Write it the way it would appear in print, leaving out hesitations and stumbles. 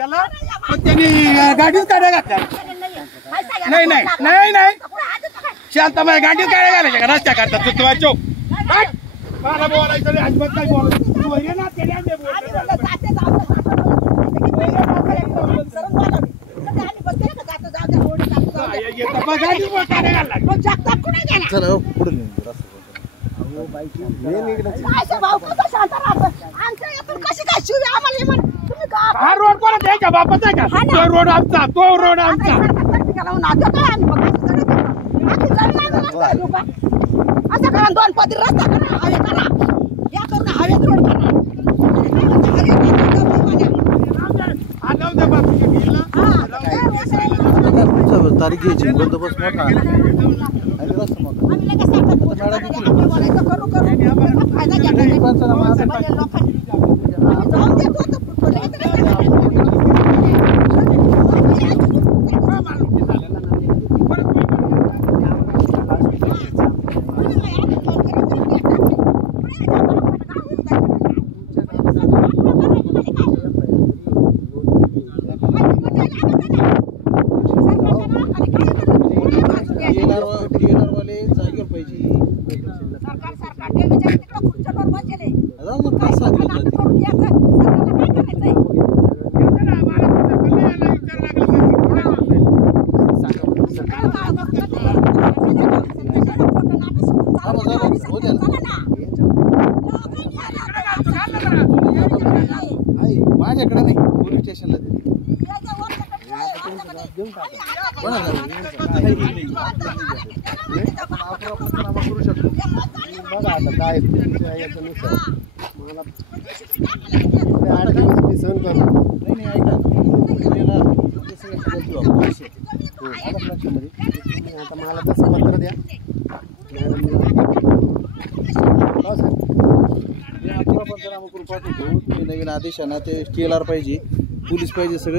त्याला पण त्यांनी गाडीच काढायला घातल्या. नाही नाही नाही नाही शांतबाई गाडीच काढायला घालायच्या का रस्त्या करतात तू तुला चोप मला बोलायचं नाही अजिबात काही बोलायचं तू ये ना त्याला हा रोड कोणा द्यायचा बापाचा आहे का तो रोड आमचा तो रोड आमचा असं करा 2 पदरी रस्ता करा हवे करा या करून हवेत रोड करा तारीख घ्यायची बंदोबस्त मोठा माझ्याकडे नाही पोलीस स्टेशनला करू शकतो बघा आता काय याच्यानुसार मला सहन करू नाही ऐका आता मला तसं पत्र द्या नवीन आदेशांना ते TLR पाहिजे पोलीस पाहिजे सगळं